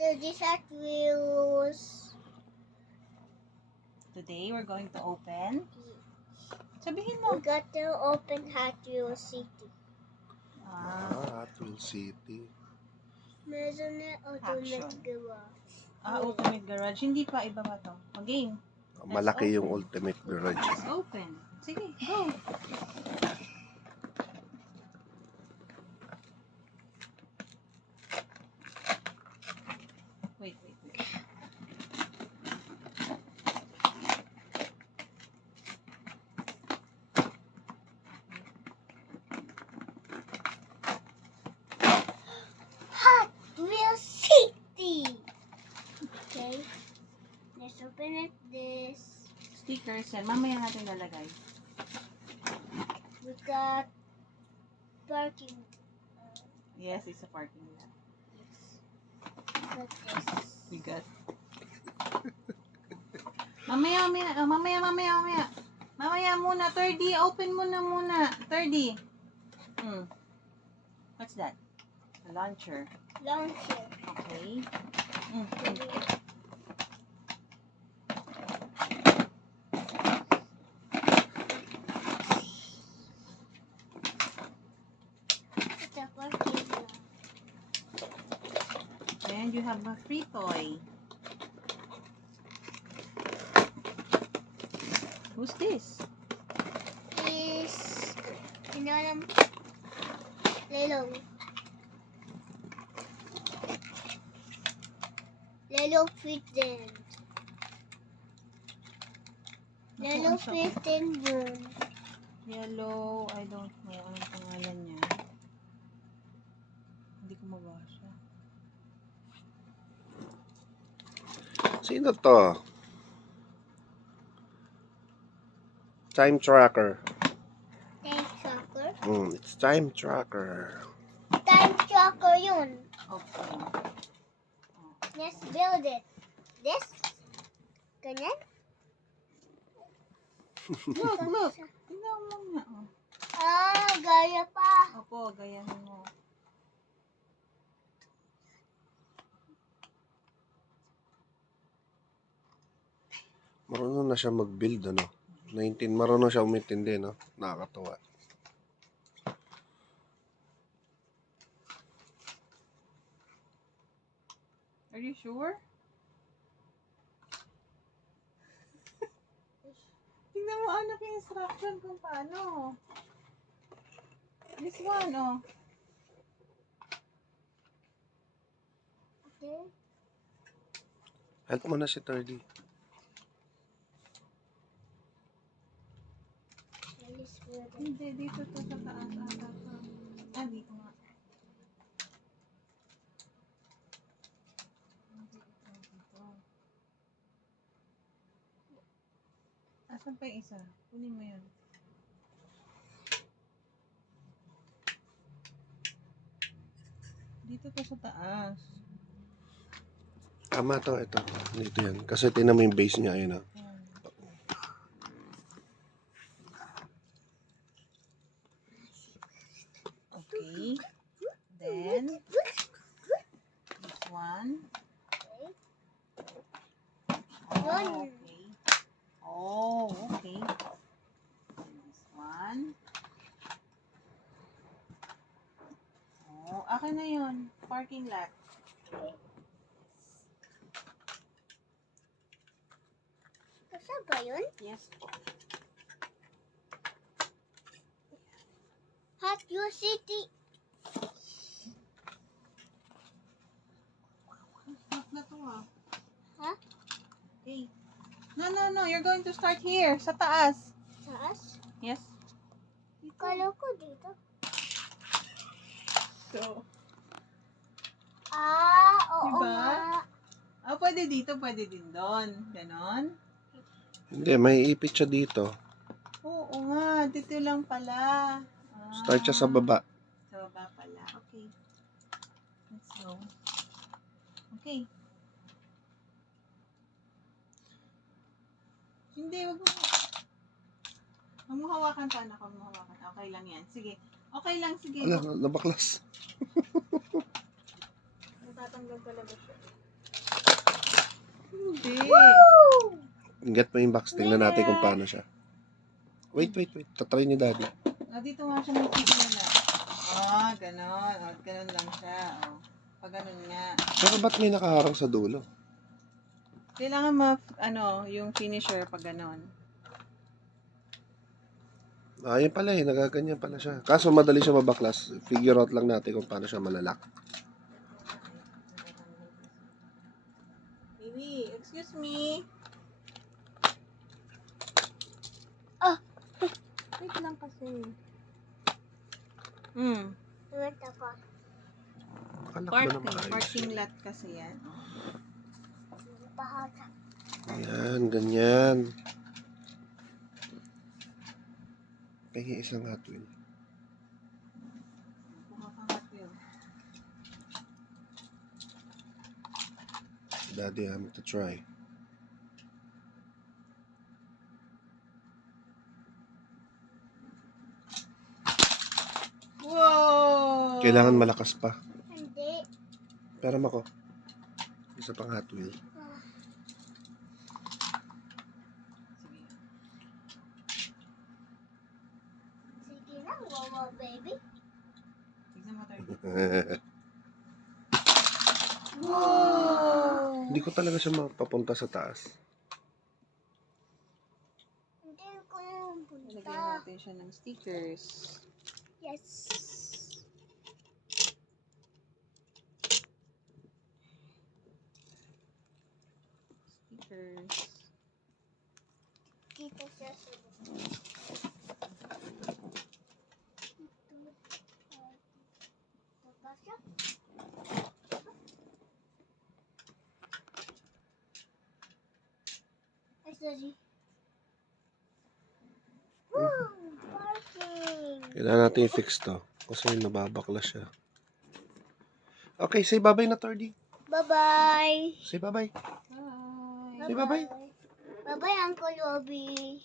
these Hot Wheels. Today, we're going to open. Sabihin mo. We got to open Hot Wheels City. Hot Wheels City. Meron na Ultimate Garage. Ultimate Garage. Hindi pa, iba pa to. Okay. Malaki yung Ultimate Garage. Let's open. Sige, go. Wait. Hot Wheels City. Okay. Let's open it. This. Stickers yan. Mamaya natin lalagay. We got parking. Yes, it's a parking lot. Got this. We got. Mamaya. Mamaya muna. 30. Open mo na muna. 30. What's that? A launcher. Launcher. Okay. It's a parking lot. And you have a free toy. Who's this? Is Lelo Fitted. Lelo Fitted Moon. Yellow, I don't know anong pangalan niya. Hindi ko mabasa. Sino to? Time Tracker. Time Tracker. It's Time Tracker. Time Tracker yun. Okay. Let's build it. This? Ganyan? Look. Tingnan mo nga. Oh. Gaya pa. Opo, gayahin mo. Marunong na siya mag-build, ano? Marunong siya umintindi, no? Nakakatawa. Are you sure? Tingnan mo anak yung instruction kung paano. This one, oh. Okay. Help mo na si 30. Let's build it. Hindi, dito to sa taas ata to. Dito nga. Dito. Asan pa yung isa? Kunin mo yun. Dito to sa taas. Tama to, ito. Dito yan. Kasi tinan mo yung base niya, ayun, ah. Okay. Then, this one. Yun. Okay. Oh, okay. And this one. Oh, akin na yun. Parking lot. Kasi ba yun? Yes po. Hot Wheels City. Stop na to ah. Ha? Okay. No. You're going to start here. Sa taas. Taas? Yes. Kala ko dito. So, Oo Diba? nga. pwede dito, pwede din doon. Ganon. Hindi, may ipit siya dito. Oo nga. Dito lang pala. Start siya sa baba. Sa baba pala. Okay. Let's go. Okay. Hindi, wag mo. Huwag mo hawakan pa, anak. Huwag mo hawakan. Okay lang yan. Sige. Okay lang, sige. Ala, nabaklas. Natatanggal talaga siya. Hindi. Ingat mo yung box. Tingnan natin kung paano siya. Wait. Tatry ni daddy. Dito nga siya may signal na. Ganon. Ganon lang siya. Pag ganon nga. Pero ba't may nakaharang sa dulo? Kailangan yung finisher pag ganon. Ayun pala nagaganyan pala siya. Kaso madali siya mabaklas. Figure out lang natin kung paano siya malalak. Baby, excuse me. Wait lang kasi. Wait ako. Makalak ba na maayos Parking yun? lot kasi yan. Bahasa. Ayan, ganyan. Kaya isang Hot Wheel. Makakangat yun. Daddy, I'm to try. Wow! Kailangan malakas pa. Hindi. Pero ako. Isa pang Hot Wheel. Sige lang, wawa baby. Tignan mo tayo. Hindi ko talaga siya mapapunta sa taas. Hindi ko yung Lagyan punta. natin siya ng stickers. Yes. Stickers. Dito siya sa Ito ba siya? Ay, sorry. Woo! Parking! Kailangan natin i-fix to. Kasi nababakla siya. Okay, say bye-bye na, Tordy. Bye-bye! Say bye-bye. Bye! Say bye-bye. Bye-bye, Uncle Obi!